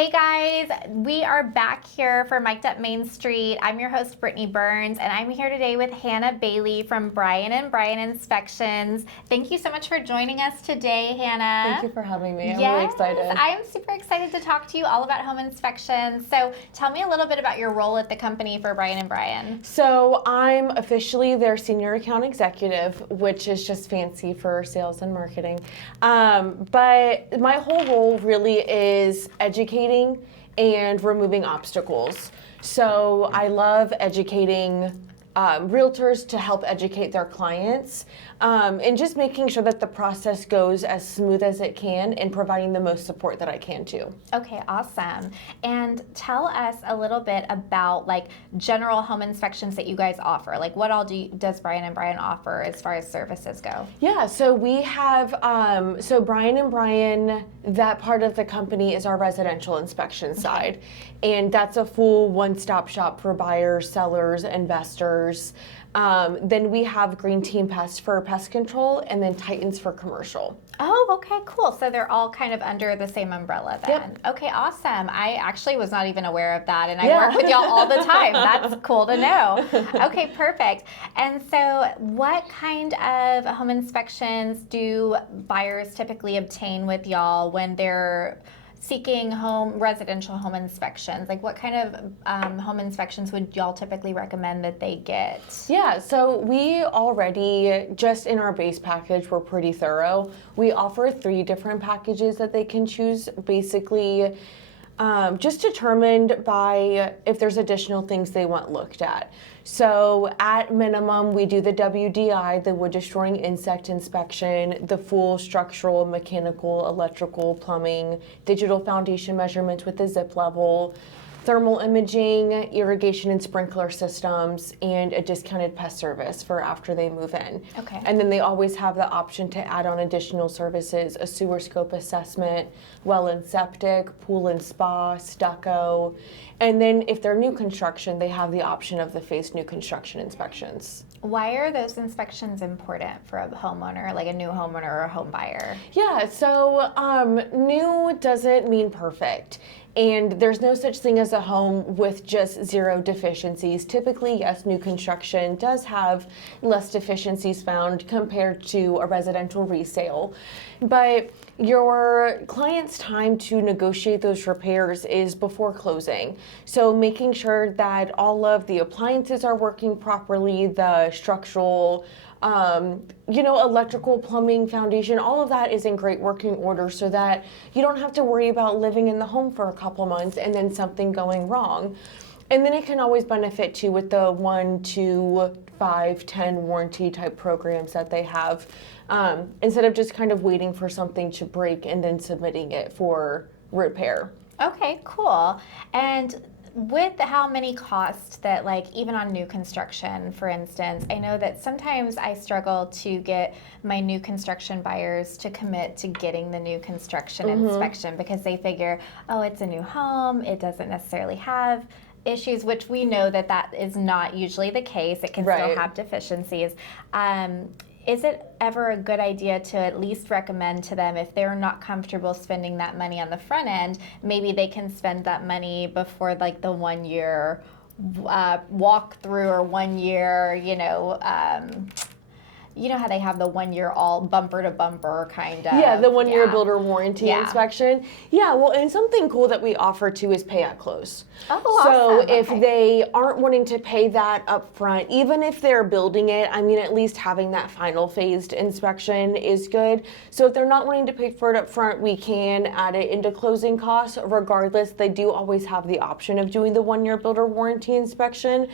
Hey guys, we are back here for Mic'd Up Main Street. I'm your host, Brittany Burns, and I'm here today with Hannah Bailey from Bryan Bryan Inspections. Thank you so much for joining us today, Hannah. Thank you for having me. I'm really excited. I'm super excited to talk to you all about home inspections. So tell me a little bit about your role at the company for Bryan Bryan. So I'm officially their senior account executive, which is just fancy for sales and marketing. But my whole role really is educating and removing obstacles. So I love educating realtors to help educate their clients and just making sure that the process goes as smooth as it can and providing the most support that I can too. Okay, awesome. And tell us a little bit about like general home inspections that you guys offer. Like what all does Bryan Bryan offer as far as services go? Yeah, so we have, so Bryan Bryan, that part of the company is our residential inspection side. And that's a full one-stop shop for buyers, sellers, investors. Then we have Green Team Pest for pest control, and then Titans for commercial. Oh, okay, cool. So they're all kind of under the same umbrella then. Yep. Okay, awesome. I actually was not even aware of that, and I work with y'all all the time. That's cool to know. Okay, perfect. And so what kind of home inspections do buyers typically obtain with y'all when they're seeking residential home inspections? Like what kind of home inspections would y'all typically recommend that they get? Yeah, so we already, just in our base package, we're pretty thorough. We offer 3 different packages that they can choose, basically just determined by if there's additional things they want looked at. So at minimum, we do the WDI, the wood destroying insect inspection, the full structural, mechanical, electrical, plumbing, digital foundation measurements with the zip level, thermal imaging, irrigation and sprinkler systems, and a discounted pest service for after they move in. Okay. And then they always have the option to add on additional services, a sewer scope assessment, well and septic, pool and spa, stucco. And then if they're new construction, they have the option of the phased new construction inspections. Why are those inspections important for a homeowner, like a new homeowner or a home buyer? Yeah, so new doesn't mean perfect. And there's no such thing as a home with just 0 deficiencies. Typically, yes, new construction does have less deficiencies found compared to a residential resale. But your client's time to negotiate those repairs is before closing. So making sure that all of the appliances are working properly, the structural, electrical, plumbing, foundation, all of that is in great working order so that you don't have to worry about living in the home for a couple months and then something going wrong. And then it can always benefit too with the 1, 2, 5, 10 warranty type programs that they have, instead of just kind of waiting for something to break and then submitting it for repair. Okay, cool. And with how many costs that, like, even on new construction, for instance, I know that sometimes I struggle to get my new construction buyers to commit to getting the new construction inspection because they figure, oh, it's a new home, it doesn't necessarily have issues, which we know that that is not usually the case. It can still have deficiencies. Is it ever a good idea to at least recommend to them, if they're not comfortable spending that money on the front end, maybe they can spend that money before like the 1 year walkthrough or 1 year, you know how they have the 1 year all bumper to bumper kind of. Yeah, the 1 year builder warranty inspection. Yeah, well, and something cool that we offer too is pay at close. Oh, so awesome. if they aren't wanting to pay that up front, even if they're building it, I mean, at least having that final phased inspection is good. So if they're not wanting to pay for it up front, we can add it into closing costs. Regardless, they do always have the option of doing the 1 year builder warranty inspection.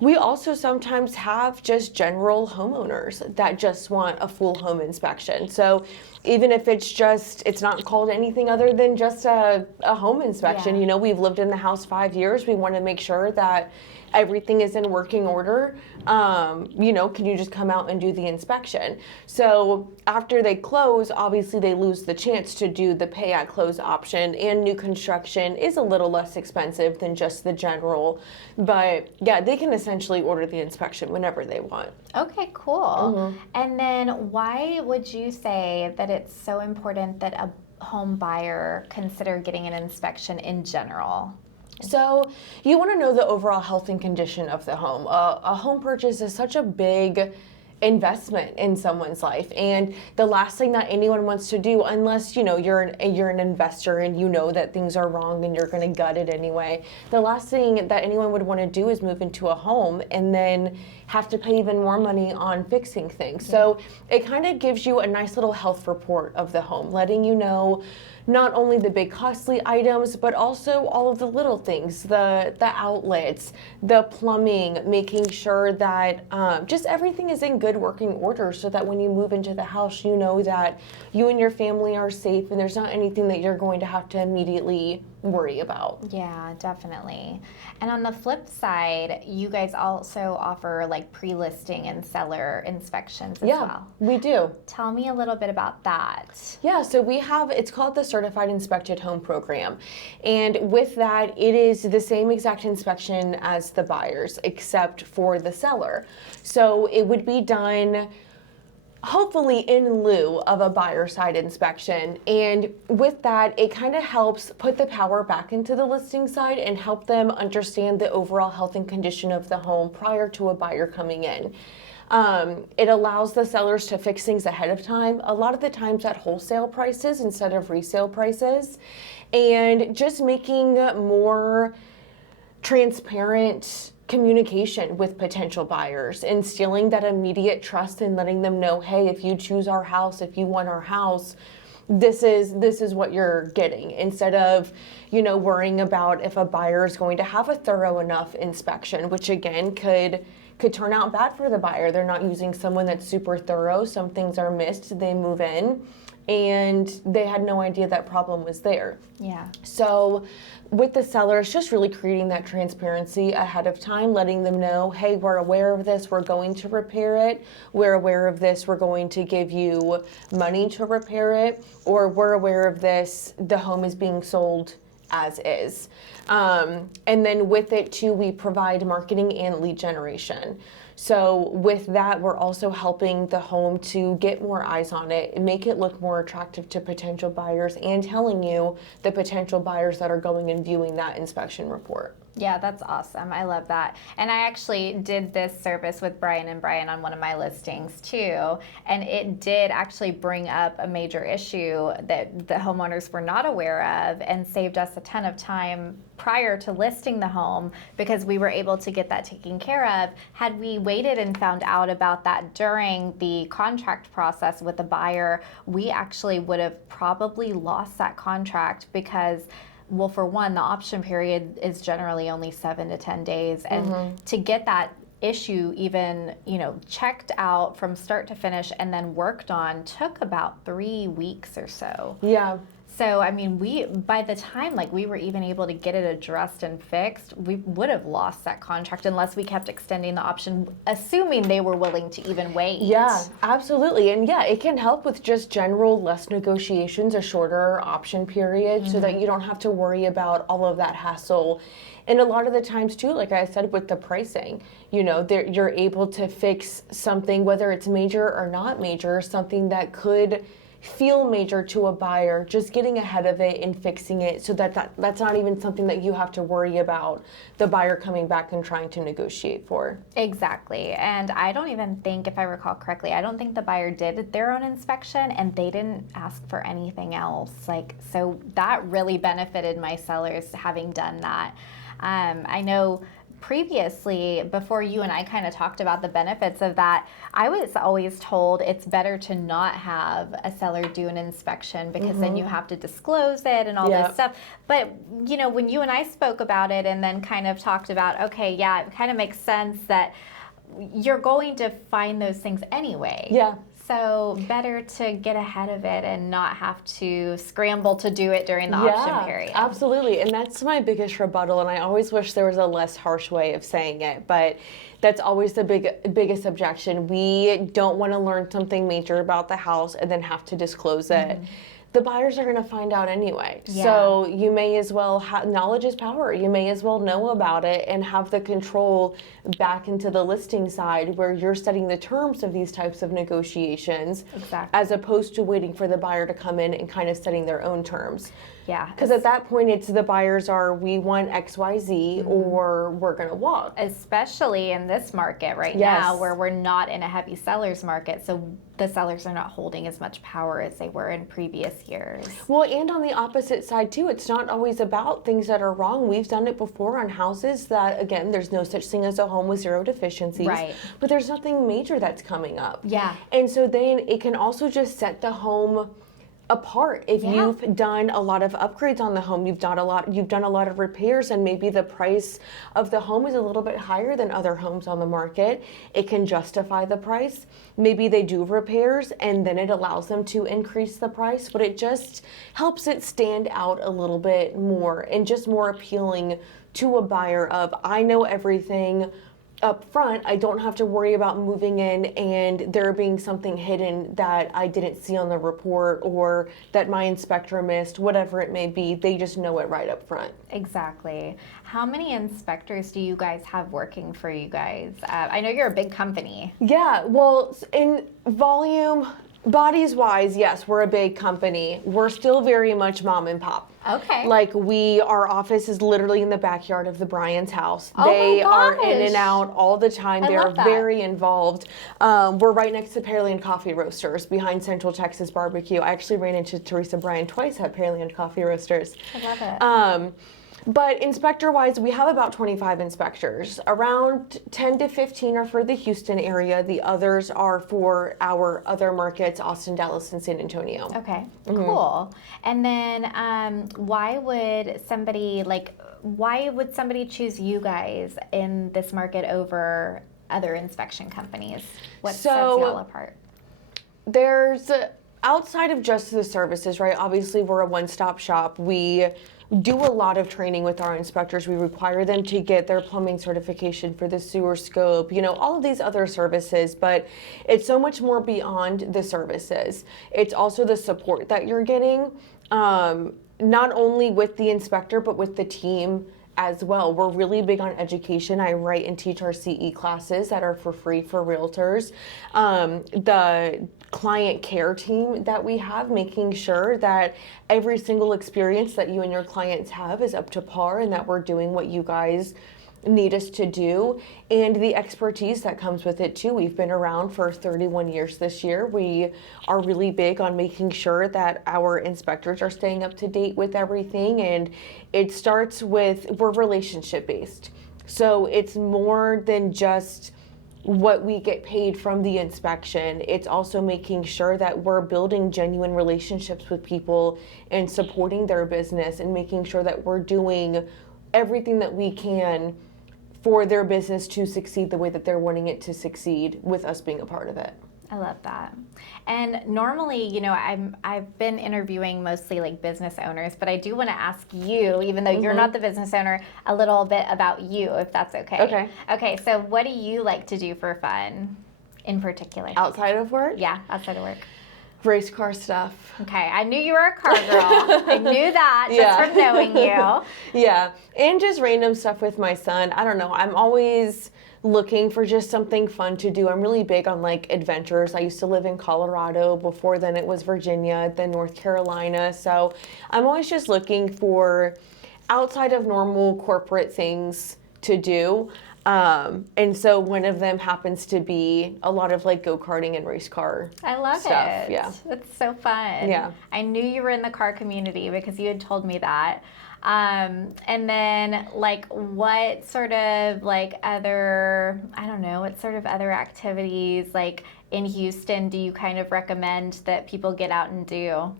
We also sometimes have just general homeowners that just want a full home inspection. So even if it's not called anything other than just a home inspection, we've lived in the house 5 years. We want to make sure that everything is in working order. Can you just come out and do the inspection? So after they close, obviously they lose the chance to do the pay at close option, and new construction is a little less expensive than just the general. But yeah, they can essentially order the inspection whenever they want. Okay, cool. And then why would you say that it's so important that a home buyer consider getting an inspection in general? So you want to know the overall health and condition of the home. A home purchase is such a big investment in someone's life, and the last thing that anyone wants to do, unless you're an investor and you know that things are wrong and you're going to gut it anyway, the last thing that anyone would want to do is move into a home and then have to pay even more money on fixing things. So it kind of gives you a nice little health report of the home, letting you know not only the big costly items, but also all of the little things, the outlets, the plumbing, making sure that just everything is in good working order, so that when you move into the house, you know that you and your family are safe and there's not anything that you're going to have to immediately worry about. Yeah, definitely. And on the flip side, you guys also offer like pre-listing and seller inspections as well. We do. Tell me a little bit about that. Yeah, so it's called the Certified Inspected Home Program. And with that, it is the same exact inspection as the buyers, except for the seller. So it would be done hopefully in lieu of a buyer side inspection. And with that, it kind of helps put the power back into the listing side and help them understand the overall health and condition of the home prior to a buyer coming in. It allows the sellers to fix things ahead of time, a lot of the times at wholesale prices instead of resale prices, and just making more transparent communication with potential buyers, instilling that immediate trust and letting them know, hey, if you choose our house, if you want our house, this is what you're getting, instead of worrying about if a buyer is going to have a thorough enough inspection, which again could turn out bad for the buyer. They're not using someone that's super thorough. Some things are missed. They move in and they had no idea that problem was there. Yeah. So with the seller, it's just really creating that transparency ahead of time, letting them know, hey, we're aware of this, we're going to repair it. We're aware of this, we're going to give you money to repair it. Or we're aware of this, the home is being sold as is. And then with it too, we provide marketing and lead generation. So with that, we're also helping the home to get more eyes on it and make it look more attractive to potential buyers, and telling you the potential buyers that are going and viewing that inspection report. Yeah, that's awesome. I love that. And I actually did this service with Bryan Bryan on one of my listings too. And it did actually bring up a major issue that the homeowners were not aware of, and saved us a ton of time prior to listing the home, because we were able to get that taken care of. Had we waited and found out about that during the contract process with the buyer, we actually would have probably lost that contract, because well, for one, the option period is generally only 7 to 10 days. And to get that issue even, checked out from start to finish and then worked on took about 3 weeks or so. Yeah. So, I mean, by the time we were even able to get it addressed and fixed, we would have lost that contract unless we kept extending the option, assuming they were willing to even wait. Yeah, absolutely. And yeah, it can help with just general less negotiations, a shorter option period, so that you don't have to worry about all of that hassle. And a lot of the times too, like I said, with the pricing, you're able to fix something, whether it's major or not major, something that could feel major to a buyer, just getting ahead of it and fixing it, so that's not even something that you have to worry about the buyer coming back and trying to negotiate for. Exactly. And I don't even think, if I recall correctly, I don't think the buyer did their own inspection, and they didn't ask for anything else. So that really benefited my sellers having done that. I know previously, before you and I kind of talked about the benefits of that, I was always told it's better to not have a seller do an inspection, because then you have to disclose it and all this stuff. But, when you and I spoke about it and then kind of talked about, okay, yeah, it kind of makes sense that you're going to find those things anyway. Yeah. So better to get ahead of it and not have to scramble to do it during the option period. Absolutely. And that's my biggest rebuttal. And I always wish there was a less harsh way of saying it, but that's always the biggest objection. We don't want to learn something major about the house and then have to disclose it. the buyers are going to find out anyway. Yeah. So you may as well knowledge is power. You may as well know about it and have the control back into the listing side where you're setting the terms of these types of negotiations. Exactly. As opposed to waiting for the buyer to come in and kind of setting their own terms. Yeah. Because at that point, it's the buyers are, we want XYZ or we're going to walk. Especially in this market right now where we're not in a heavy seller's market. So the sellers are not holding as much power as they were in previous years. Well, and on the opposite side too, it's not always about things that are wrong. We've done it before on houses that, again, there's no such thing as a home with zero deficiencies. Right. But there's nothing major that's coming up. Yeah. And so then it can also just set the home apart. If you've done a lot of upgrades on the home, you've done a lot of repairs, and maybe the price of the home is a little bit higher than other homes on the market, it can justify the price. Maybe they do repairs and then it allows them to increase the price, but it just helps it stand out a little bit more and just more appealing to a buyer of, I know everything up front. I don't have to worry about moving in and there being something hidden that I didn't see on the report or that my inspector missed, whatever it may be. They just know it right up front. Exactly. How many inspectors do you guys have working for you guys? I know you're a big company. Yeah, well, in volume, bodies wise, yes, we're a big company. We're still very much mom and pop. Okay. Like our office is literally in the backyard of the Bryan's house. Oh They my are gosh. in and out all the time. I They're love that. very involved. We're right next to Pearland Coffee Roasters behind Central Texas Barbecue. I actually ran into Teresa Bryan twice at Pearland Coffee Roasters. I love it. But inspector-wise, we have about 25 inspectors. Around 10 to 15 are for the Houston area. The others are for our other markets, Austin, Dallas, and San Antonio. Okay, cool. And then why would somebody choose you guys in this market over other inspection companies? What sets you all apart? There's, outside of just the services, right? Obviously, we're a one-stop shop. We do a lot of training with our inspectors. We require them to get their plumbing certification for the sewer scope, all of these other services, but it's so much more beyond the services. It's also the support that you're getting, not only with the inspector, but with the team as well. We're really big on education. I write and teach our CE classes that are for free for realtors. The client care team that we have, making sure that every single experience that you and your clients have is up to par and that we're doing what you guys need us to do, and the expertise that comes with it too. We've been around for 31 years this year. We are really big on making sure that our inspectors are staying up to date with everything, and it starts with, we're relationship based. So it's more than just what we get paid from the inspection. It's also making sure that we're building genuine relationships with people and supporting their business and making sure that we're doing everything that we can for their business to succeed the way that they're wanting it to succeed, with us being a part of it. I love that. And normally, I've been interviewing mostly like business owners, but I do want to ask you, even though you're not the business owner, a little bit about you, if that's okay. Okay. Okay, so what do you like to do for fun in particular? Outside of work? Yeah, outside of work. Race car stuff. Okay, I knew you were a car girl. I knew that just from knowing you. Yeah, and just random stuff with my son. I don't know, I'm always looking for just something fun to do. I'm really big on like adventures. I used to live in Colorado. Before then it was Virginia, then North Carolina. So I'm always just looking for outside of normal corporate things to do. And so one of them happens to be a lot of like go-karting and race car I love stuff. it. Yeah. It's so fun. Yeah. I knew you were in the car community because you had told me that. And then like what sort of like other, what sort of other activities like in Houston do you kind of recommend that people get out and do?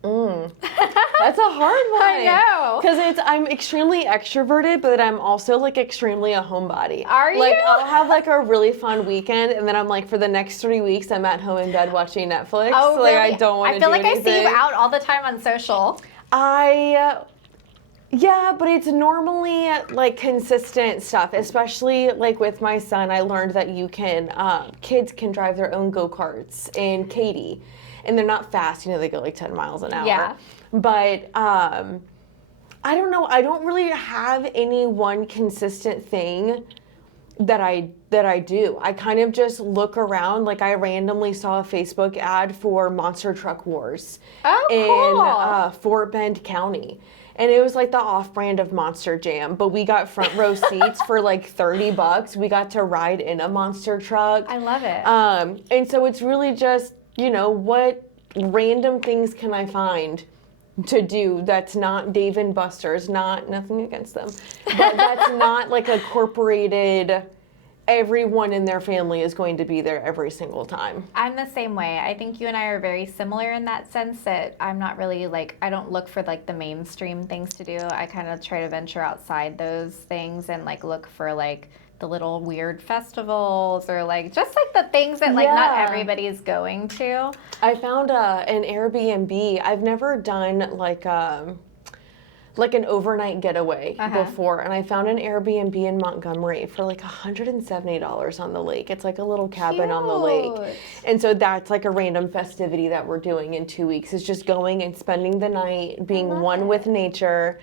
That's a hard one. I know. Because I'm extremely extroverted, but I'm also like extremely a homebody. Are you? Like I'll have like a really fun weekend, and then I'm like, for the next 3 weeks, I'm at home in bed watching Netflix. Oh, like really? I don't want to I feel do like anything. I see you out all the time on social. Yeah, but it's normally like consistent stuff, especially like with my son. I learned that you can, kids can drive their own go-karts in Katy, and they're not fast, they go like 10 miles an hour. Yeah. But I don't know, I don't really have any one consistent thing that I do. I kind of just look around. Like I randomly saw a Facebook ad for Monster Truck Wars in Fort Bend County. And it was like the off-brand of Monster Jam, but we got front row seats for like $30. We got to ride in a monster truck. I love it. And so it's really just, what random things can I find to do that's not Dave and Buster's, nothing against them, but that's not like a corporated, everyone in their family is going to be there every single time. I'm the same way. I think you and I are very similar in that sense that I'm not really I don't look for like the mainstream things to do. I kind of try to venture outside those things and like look for like the little weird festivals or like just like the things that like not everybody's going to. I found an Airbnb. I've never done like an overnight getaway before, and I found an Airbnb in Montgomery for like $170 on the lake. It's like a little cabin on the lake. And so that's like a random festivity that we're doing in 2 weeks. It's just going and spending the night, being one with nature.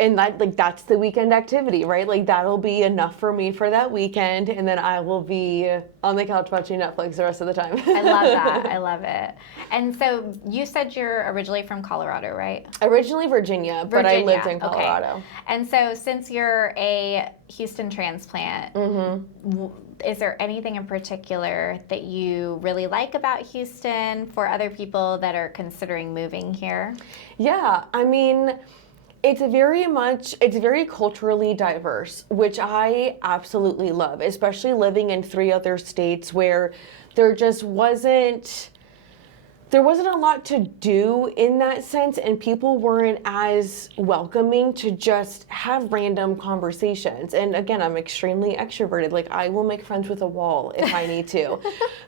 And that's the weekend activity, right? Like that'll be enough for me for that weekend, and then I will be on the couch watching Netflix the rest of the time. I love that. I love it. And so you said you're originally from Colorado, right? Originally Virginia, but I lived in Colorado. Okay. And so since you're a Houston transplant, is there anything in particular that you really like about Houston for other people that are considering moving here? Yeah, I mean, it's very culturally diverse, which I absolutely love, especially living in 3 other states where there wasn't a lot to do in that sense, and people weren't as welcoming to just have random conversations. And again, I'm extremely extroverted. Like I will make friends with a wall if I need to.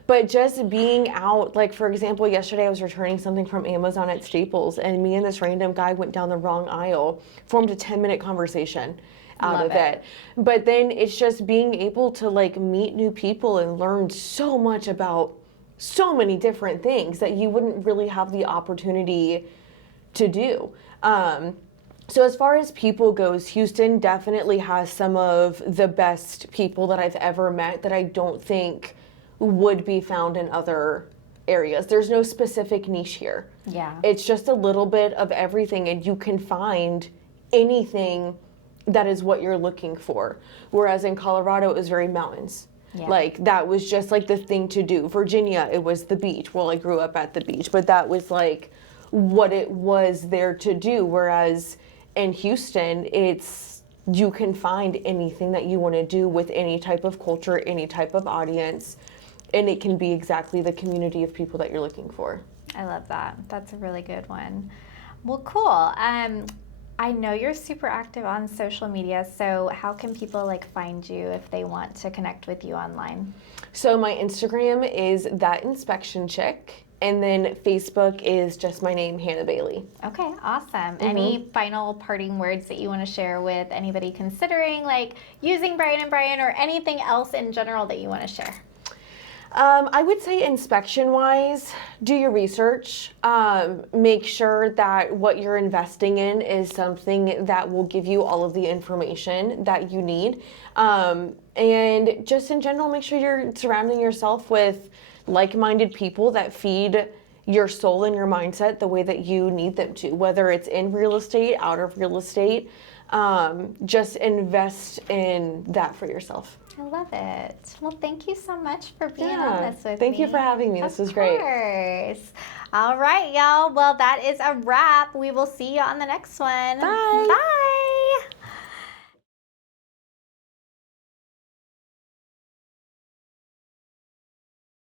But just being out, like for example, yesterday I was returning something from Amazon at Staples, and me and this random guy went down the wrong aisle, formed a 10-minute conversation out of it. But then it's just being able to like meet new people and learn so much about so many different things that you wouldn't really have the opportunity to do. So as far as people goes, Houston definitely has some of the best people that I've ever met that I don't think would be found in other areas. There's no specific niche here. Yeah. It's just a little bit of everything, and you can find anything that is what you're looking for. Whereas in Colorado, it was very mountains. Yeah. Like that was just like the thing to do. Virginia, it was the beach. Well, I grew up at the beach, but that was like what it was there to do. Whereas in Houston, you can find anything that you want to do with any type of culture, any type of audience, and it can be exactly the community of people that you're looking for. I love that. That's a really good one. Well, cool. I know you're super active on social media, so how can people find you if they want to connect with you online? So my Instagram is That Inspection Chick, and then Facebook is just my name, Hannah Bailey. Okay, awesome. Any final parting words that you want to share with anybody considering using Bryan Bryan or anything else in general that you want to share? I would say inspection-wise, do your research. Make sure that what you're investing in is something that will give you all of the information that you need. And just in general, make sure you're surrounding yourself with like-minded people that feed your soul and your mindset the way that you need them to, whether it's in real estate, out of real estate. Just invest in that for yourself. I love it. Well, thank you so much for being on this with me. Thank you for having me. This was great. Of course. All right, y'all. Well, that is a wrap. We will see you on the next one. Bye. Bye.